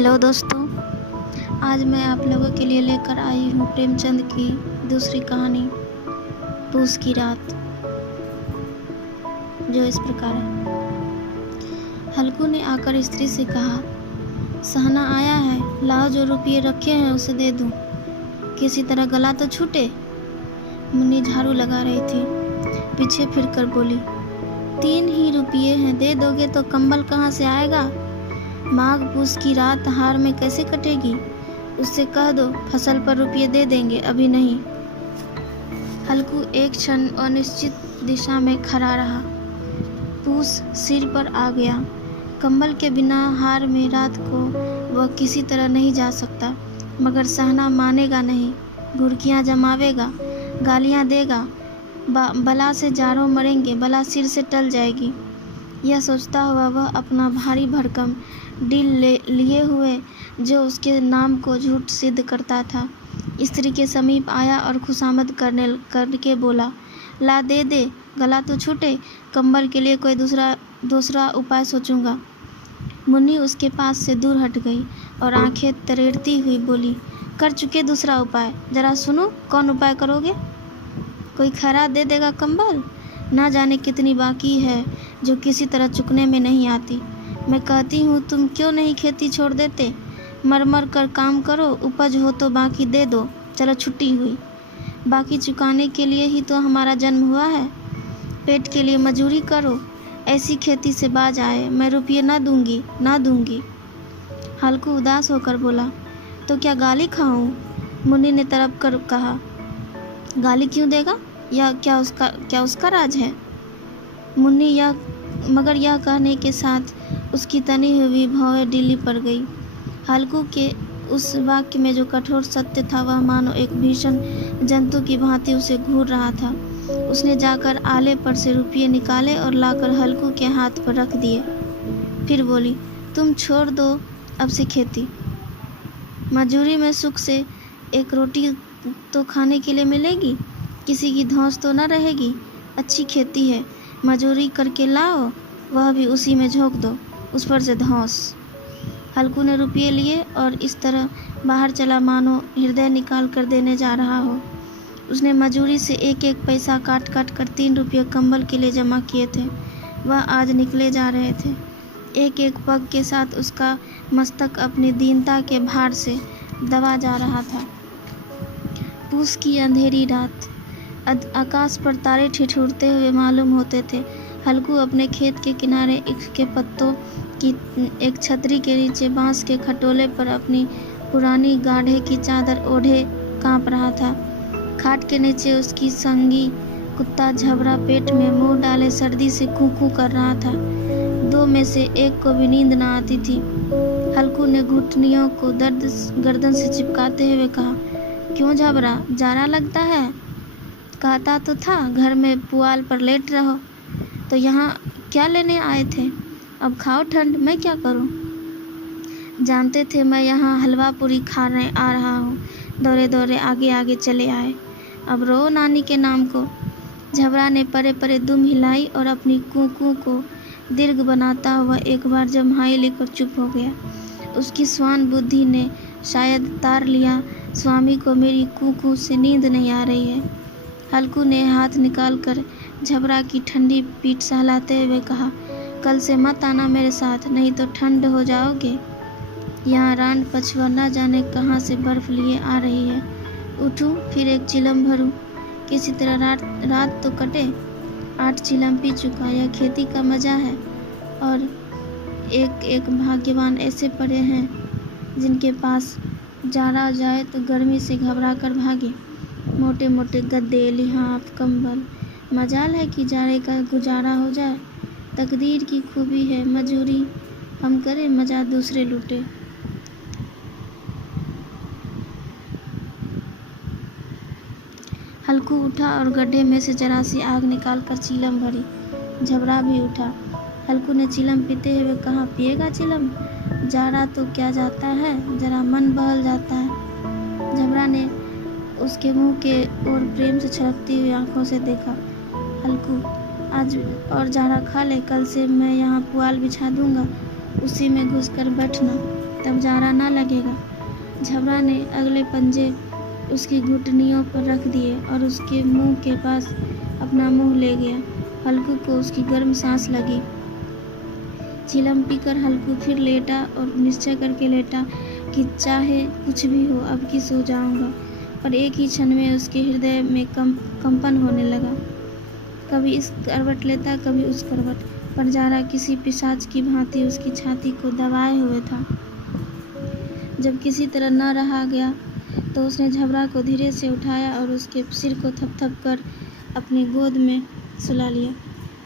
Hello दोस्तों, आज मैं आप लोगों के लिए लेकर आई हूँ प्रेमचंद की दूसरी कहानी पूस की रात, जो इस प्रकार है। हल्कू ने आकर स्त्री से कहा, सहना आया है, लाओ जो रुपये रखे हैं उसे दे दूँ, किसी तरह गला तो छूटे। मुन्नी झाड़ू लगा रही थी, पीछे फिरकर बोली, 3 ही रुपये हैं, दे दोगे तो कंबल कहाँ से आएगा? माघ पूस की रात हार में कैसे कटेगी? उससे कह दो फसल पर रुपये दे देंगे, अभी नहीं। हल्कू एक क्षण अनिश्चित दिशा में खड़ा रहा। पूस सिर पर आ गया। कंबल के बिना हार में रात को वह किसी तरह नहीं जा सकता, मगर सहना मानेगा नहीं, घुड़कियाँ जमावेगा, गालियाँ देगा, बला से जाड़ों मरेंगे, बला सिर से टल जाएगी। यह सोचता हुआ वह अपना भारी भरकम डील लिए हुए, जो उसके नाम को झूठ सिद्ध करता था, स्त्री के समीप आया और खुशामद करके बोला, ला दे दे, गला तो छूटे, कंबल के लिए कोई दूसरा उपाय सोचूंगा। मुन्नी उसके पास से दूर हट गई और आंखें तरेड़ती हुई बोली, कर चुके दूसरा उपाय, जरा सुनो, कौन उपाय करोगे? कोई खैरा दे देगा कंबल? ना जाने कितनी बाकी है जो किसी तरह चुकने में नहीं आती। मैं कहती हूँ तुम क्यों नहीं खेती छोड़ देते, मर मर कर काम करो, उपज हो तो बाकी दे दो, चलो छुट्टी हुई। बाकी चुकाने के लिए ही तो हमारा जन्म हुआ है, पेट के लिए मजूरी करो, ऐसी खेती से बाज आए, मैं रुपये ना दूंगी। हल्कू उदास होकर बोला, तो क्या गाली खाऊं? मुन्नी ने तड़प कर कहा, गाली क्यों देगा? या क्या उसका राज है? मुन्नी मगर यह कहने के साथ उसकी तनी हुई भौहें ढीली पड़ गई। हल्कू के उस वाक्य में जो कठोर सत्य था, वह मानो एक भीषण जंतु की भांति उसे घूर रहा था। उसने जाकर आले पर से रुपये निकाले और लाकर हल्कू के हाथ पर रख दिए। फिर बोली, तुम छोड़ दो अब से खेती, मजूरी में सुख से एक रोटी तो खाने के लिए मिलेगी, किसी की धौंस तो न रहेगी। अच्छी खेती है, मजूरी करके लाओ, वह भी उसी में झोंक दो, उस पर से धौंस। हल्कू ने रुपये लिए और इस तरह बाहर चला मानो हृदय निकाल कर देने जा रहा हो। उसने मजूरी से एक एक पैसा काट कर 3 रुपये कंबल के लिए जमा किए थे। वह आज निकले जा रहे थे। एक एक पग के साथ उसका मस्तक अपनी दीनता के भार से दबा जा रहा था। पूस की अंधेरी रात, आकाश पर तारे ठिठुरते हुए मालूम होते थे। हल्कू अपने खेत के किनारे इक्ष के पत्तों की एक छतरी के नीचे बांस के खटोले पर अपनी पुरानी गाढ़े की चादर ओढ़े कांप रहा था। खाट के नीचे उसकी संगी कुत्ता झबरा पेट में मुंह डाले सर्दी से कूकू कर रहा था। 2 में से एक को भी नींद न आती थी। हल्कू ने घुटनियों को गर्दन से चिपकाते हुए कहा, क्यों झबरा, जाड़ा लगता है? कहता तो था घर में पुआल पर लेट रहो, तो यहाँ क्या लेने आए थे? अब खाओ ठंड, मैं क्या करूँ? जानते थे मैं यहाँ हलवा पूरी खाने आ रहा हूँ, दौरे दौरे आगे आगे चले आए। अब रो नानी के नाम को। झबरा ने परे परे दुम हिलाई और अपनी कूकू को दीर्घ बनाता हुआ एक बार जम्हाई लेकर चुप हो गया। उसकी स्वान बुद्धि ने शायद तार लिया, स्वामी को मेरी कूकू से नींद नहीं आ रही है। हल्कू ने हाथ निकालकर झबरा की ठंडी पीठ सहलाते हुए कहा, कल से मत आना मेरे साथ, नहीं तो ठंड हो जाओगे। यहाँ रांड पछुआ न जाने कहाँ से बर्फ लिए आ रही है। उठूं फिर एक चिलम भरूं, किसी तरह रात तो कटे। 8 चिलम पी चुका, यह खेती का मजा है। और एक एक भाग्यवान ऐसे पड़े हैं जिनके पास जाड़ा जाए तो गर्मी से घबरा कर भागे। मोटे मोटे गद्दे, लिहाफ, कंबल, मजाल है कि जाड़े का गुजारा हो जाए। तकदीर की खूबी है, मजूरी हम करें, मजा दूसरे लूटे। हल्कू उठा और गड्ढे में से जरा सी आग निकालकर चीलम भरी। झबरा भी उठा। हल्कू ने चिलम पीते हुए कहा, पिएगा चिलम? जाड़ा तो क्या जाता है, जरा मन बहल जाता है। झबरा ने उसके मुंह के ओर प्रेम से छलकती हुई आंखों से देखा। हल्कू, आज और जाड़ा खा ले, कल से मैं यहाँ पुआल बिछा दूंगा, उसी में घुसकर बैठना। तब जारा न लगेगा। झबरा ने अगले पंजे उसकी घुटनियों पर रख दिए और उसके मुंह के पास अपना मुंह ले गया। हल्कू को उसकी गर्म सांस लगी। चिलम पीकर हल्कू फिर लेटा और निश्चय करके लेटा कि चाहे कुछ भी हो अब की सो जाऊंगा। पर एक ही क्षण में उसके हृदय में कंपन होने लगा। कभी इस करवट लेता, कभी उस करवट, पर जारा किसी पिशाच की भांति उसकी छाती को दबाए हुए था। जब किसी तरह न रहा गया तो उसने झबरा को धीरे से उठाया और उसके सिर को थपथप कर अपनी गोद में सुला लिया।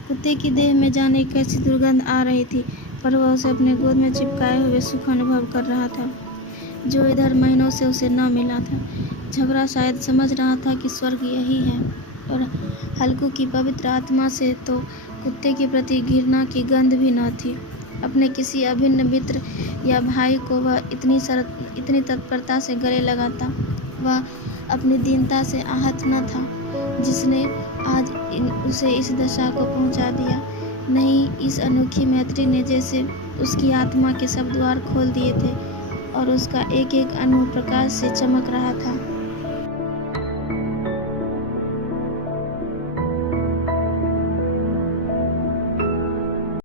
कुत्ते की देह में जाने कैसी दुर्गंध आ रही थी, पर वह उसे अपने गोद में चिपकाए हुए सुख अनुभव कर रहा था, जो इधर महीनों से उसे न मिला था। झबरा शायद समझ रहा था कि स्वर्ग यही है, और हल्कू की पवित्र आत्मा से तो कुत्ते के प्रति घृणा की गंध भी न थी। अपने किसी अभिन्न मित्र या भाई को वह इतनी तत्परता से गले लगाता। वह अपनी दीनता से आहत न था, जिसने आज उसे इस दशा को पहुंचा दिया। नहीं, इस अनोखी मैत्री ने जैसे उसकी आत्मा के सब द्वार खोल दिए थे और उसका एक एक अणु प्रकाश से चमक रहा था।